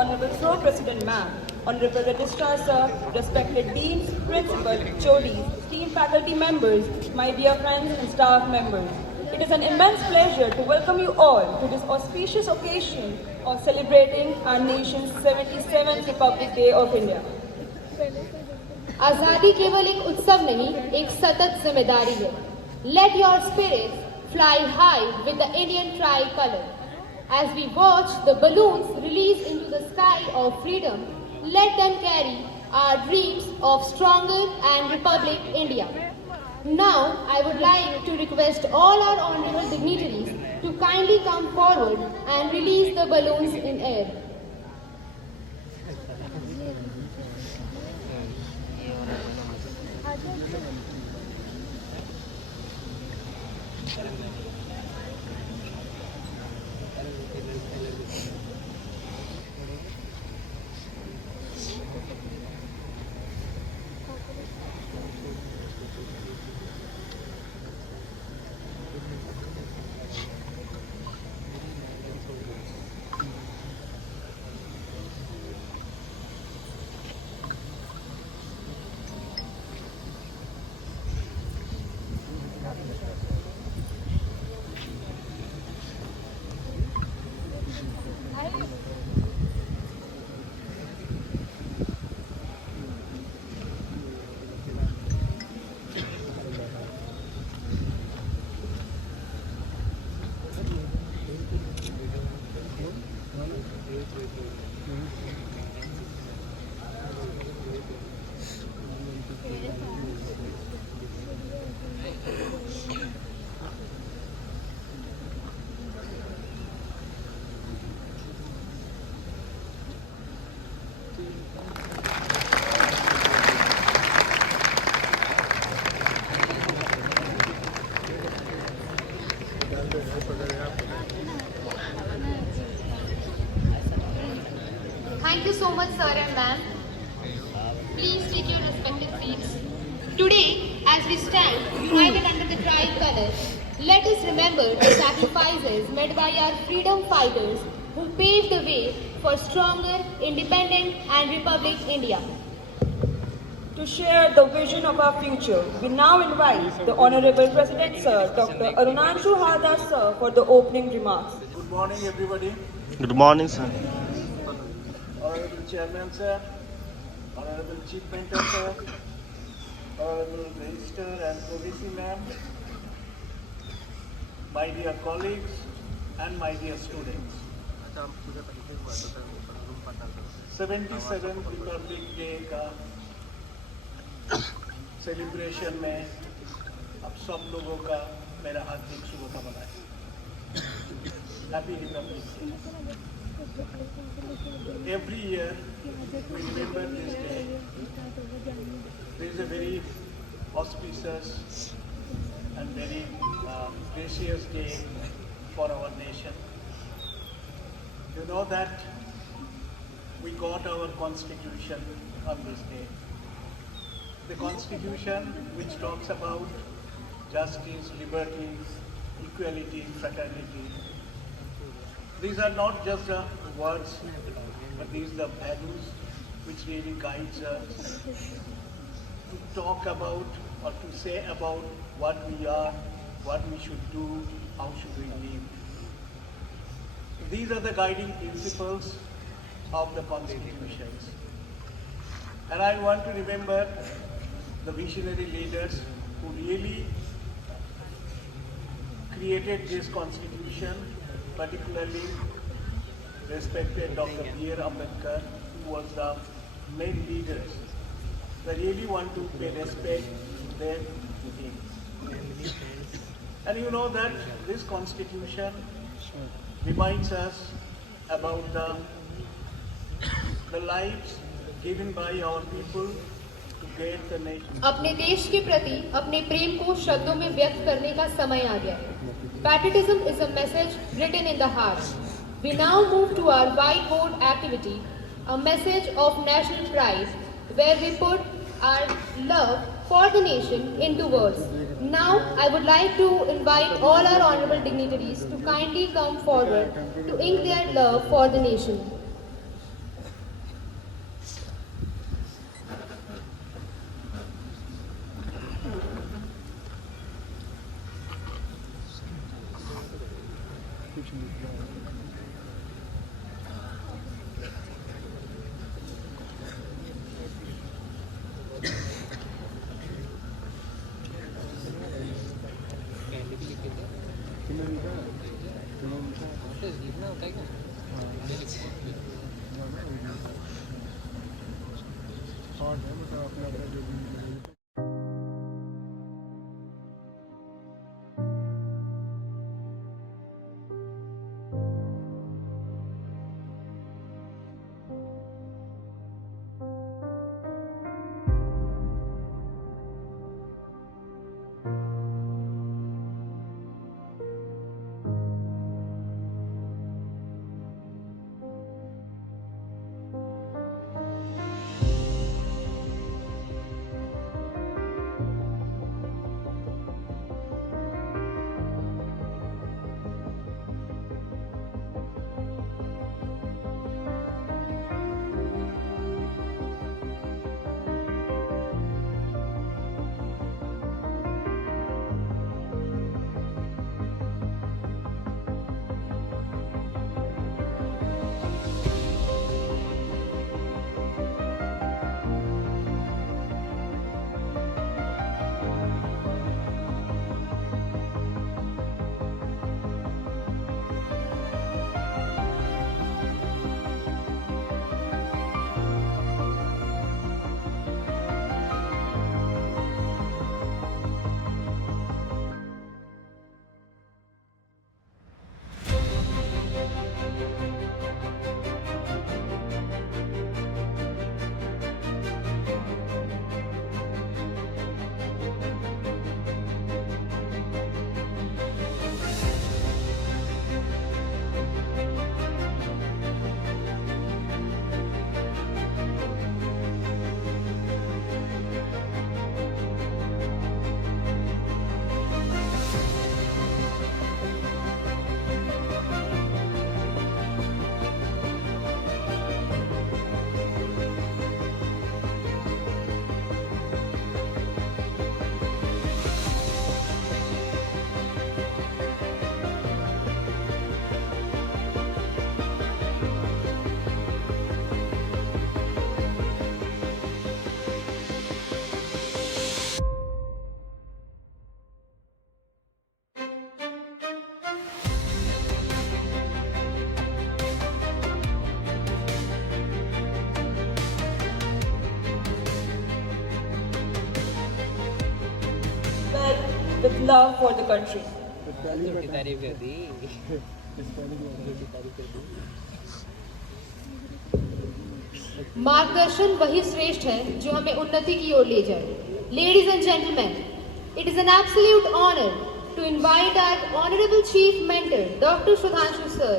Honorable Sir President Ma'am, Honorable Registrar Sir, respected Deans, Principal, HODs, esteemed faculty members, my dear friends and staff members. It is an immense pleasure to welcome you all to this auspicious occasion of celebrating our nation's 77th Republic Day of India. आजादी केवल एक उत्सव नहीं, एक सतत जिम्मेदारी है. Let your spirits fly high with the Indian tricolor. As we watch the balloons release into the sky of freedom, let them carry our dreams of stronger and Republic India. Now, I would like to request all our honorable dignitaries to kindly come forward and release the balloons in air. Thank you so much, sir and ma'am. Please take your respective seats. Today, as we stand united under the tricolor, let us remember the sacrifices made by our freedom fighters who paved the way for stronger, independent and Republic India. To share the vision of our future, we now invite the Honorable President Sir, Dr. Arunanshu Hardar Sir, for the opening remarks. Good morning, everybody. Good morning, sir. Honorable Chairman, sir. Honorable Chief Mentor, sir. Honorable Registrar and OVC, ma'am. My dear colleagues and my dear students. 77th Republic Day का celebration में आप सब लोगों का मेरा हार्दिक शुभकामनाएं. Happy Republic Day. Every year we remember this day. This is a very auspicious and very precious day for our nation. You know that we got our constitution on this day. The constitution which talks about justice, liberty, equality, fraternity. These are not just the words, but these are the values which really guides us to talk about or to say about what we are, what we should do, how should we live. These are the guiding principles of the constitutions. And I want to remember the visionary leaders who really created this constitution, particularly respected Dr. B.R. Ambedkar, who was the main leader. I really want to pay respect to them, to him. And you know that this constitution reminds us about the lives given by our people to get the nation. अपने देश के प्रति अपने प्रेम को शब्दों में व्यक्त करने का समय आ गया. Patriotism is a message written in the heart. We now move to our whiteboard activity, a message of national pride, where we put our love for the nation into words. Now, I would like to invite all our honorable dignitaries to kindly come forward to ink their love for the nation. With love for the country. तारीफ कर दी मार्गदर्शन वही श्रेष्ठ है जो हमें उन्नति की ओर ले जाए. Ladies and gentlemen, it is an absolute honor to invite our honorable chief mentor, Dr. Sudhanshu sir,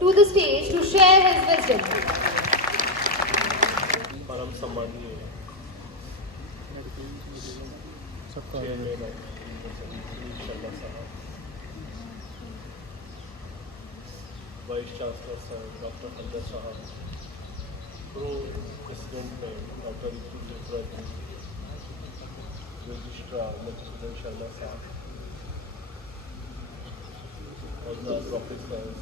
to the stage to share his wisdom. परम सम्मानीय चेयरमैन शर्मा साहब, वाइस चांसलर सर डॉक्टर खंडर साहब, प्रो प्रेसिडेंट में doctor registrar Madhusudan Sharma साहब, other professors,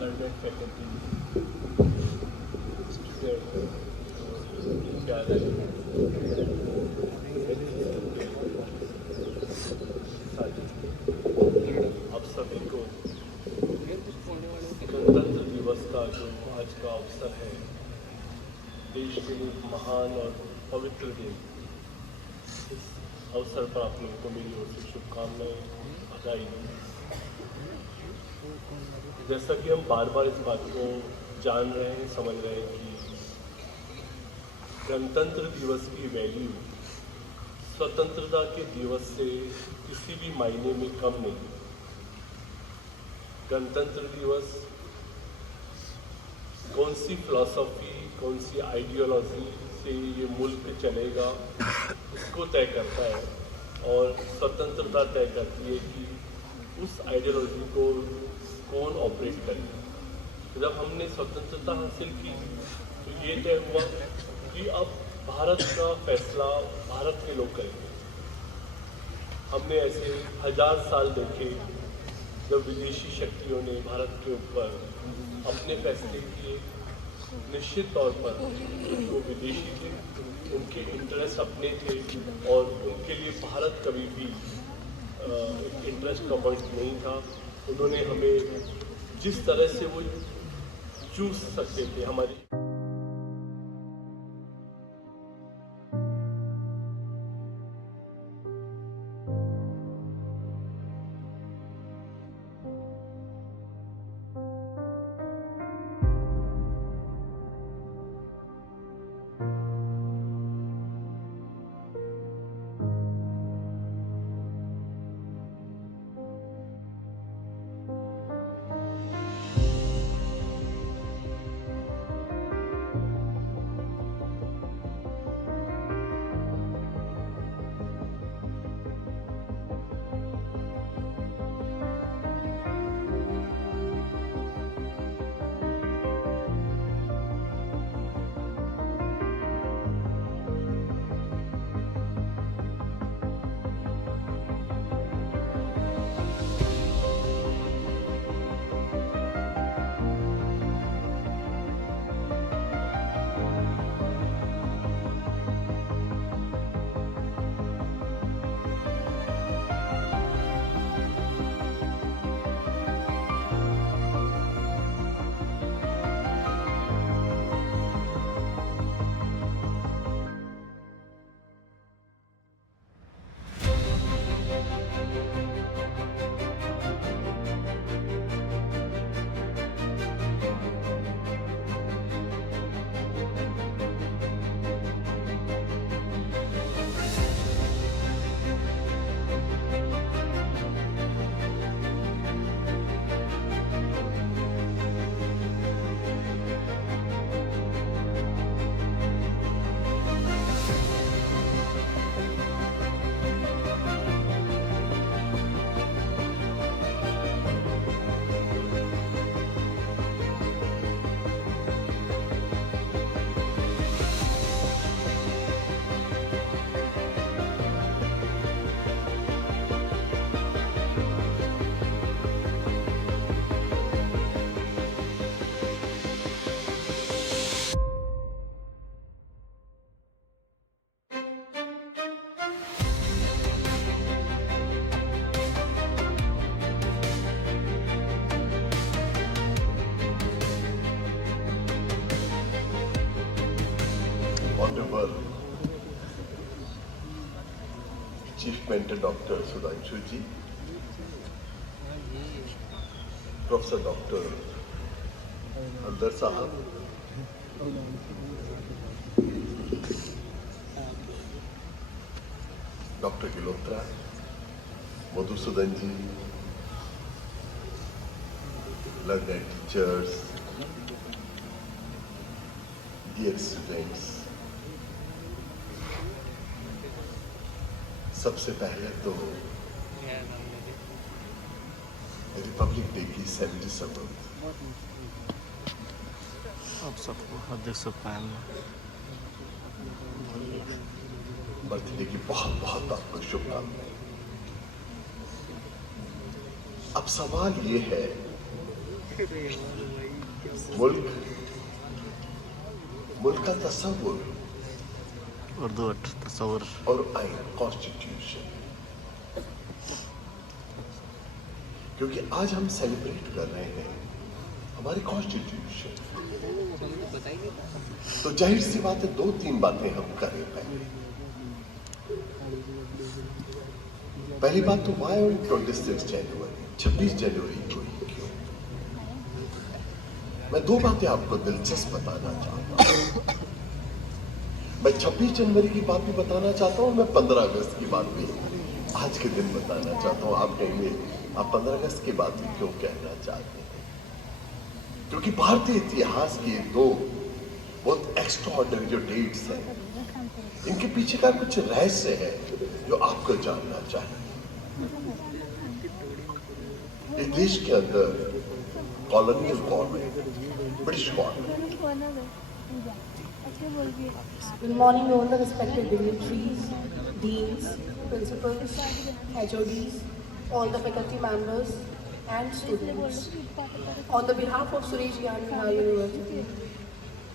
learned faculty, आप सभी को गणतंत्र दिवस का जो आज का अवसर है, देश के लिए महान और पवित्र दिन, इस अवसर पर आप लोगों को मेरी ओर से शुभकामनाएं बधाई। जैसा कि हम बार बार इस बात को जान रहे हैं, समझ रहे हैं कि गणतंत्र दिवस की वैल्यू स्वतंत्रता के दिवस से किसी भी मायने में कम नहीं। गणतंत्र दिवस कौन सी फिलॉसफी, कौन सी आइडियोलॉजी से ये मुल्क चलेगा उसको तय करता है, और स्वतंत्रता तय करती है कि उस आइडियोलॉजी को कौन ऑपरेट करेगा। जब हमने स्वतंत्रता हासिल की तो ये तय हुआ कि अब भारत का फैसला भारत के लोग करेंगे। हमने ऐसे 1000 साल देखे जब विदेशी शक्तियों ने भारत के ऊपर अपने फैसले किए। निश्चित तौर पर वो विदेशी थे, उनके इंटरेस्ट अपने थे और उनके लिए भारत कभी भी इंटरेस्ट का पॉइंट नहीं था। उन्होंने हमें जिस तरह से वो चूज सकते थे हमारी Honorable Chief Mentor Dr. Sudhanshu ji, Professor Dr. Andar Sahab, Dr. Gilotra, Madhusudan ji, learned teachers, dear students, सबसे पहले तो रिपब्लिक डे की 77th आप सबको हार्दिक शुभकामनाएं। बर्थडे की बहुत बहुत आपको शुभकामनाएं। अब सवाल ये है, मुल्क का तस्वुर उर्दू तस्वर और आइन कॉन्स्टिट्यूशन, क्योंकि आज हम सेलिब्रेट कर रहे हैं हमारी कॉन्स्टिट्यूशन, तो जाहिर सी बात है 2-3 बातें हम करें। पहली बात तो वाई ऑन 26 जनवरी 26 जनवरी को ही क्यों? मैं 2 बातें आपको दिलचस्प बताना चाहता हूं। मैं 26 जनवरी की बात भी बताना चाहता हूँ, मैं 15 अगस्त की बात भी आज के दिन बताना चाहता हूँ। आप कहेंगे आप 15 अगस्त की बात भी क्यों कहना चाहते हैं? क्योंकि भारतीय इतिहास की 2 बहुत एक्स्ट्राऑर्डिनरी जो डेट्स हैं, इनके पीछे का कुछ रहस्य है जो आपको जानना चाहिए। इस देश के अंदर colonial government, British government, Good morning to all the respected dignitaries, deans, principals, HODs, all the faculty members and students. On the behalf of Suresh Gandhi University,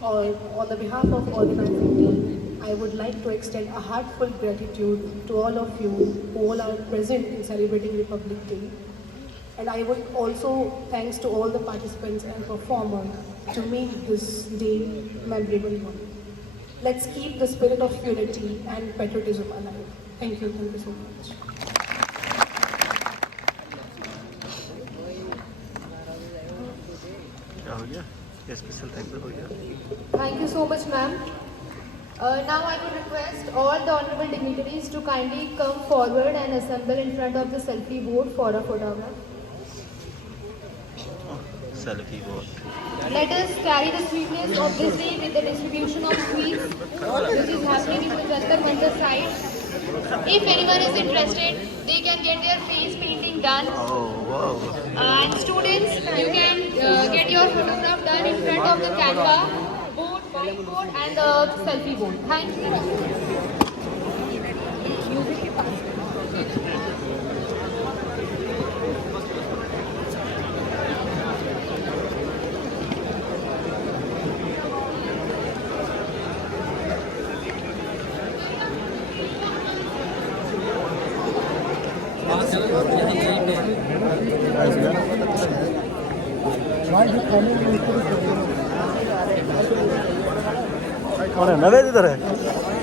or on the behalf of organizing team, I would like to extend a heartfelt gratitude to all of you who all are present in celebrating Republic Day. And I would also thanks to all the participants and performers to make this day memorable one. Let's keep the spirit of unity and patriotism alive. Thank you so much. Thank you so much, ma'am. Now I would request all the honorable dignitaries to kindly come forward and assemble in front of the selfie board for a photograph. Selfie board. Let us carry the sweetness of this day with the distribution of sweets, which is happening in the Jantar Mantar side. If anyone is interested, they can get their face painting done. And students, you can get your photograph done in front of the Canva board, whiteboard, and the selfie board. Thank you. Naved इधर है।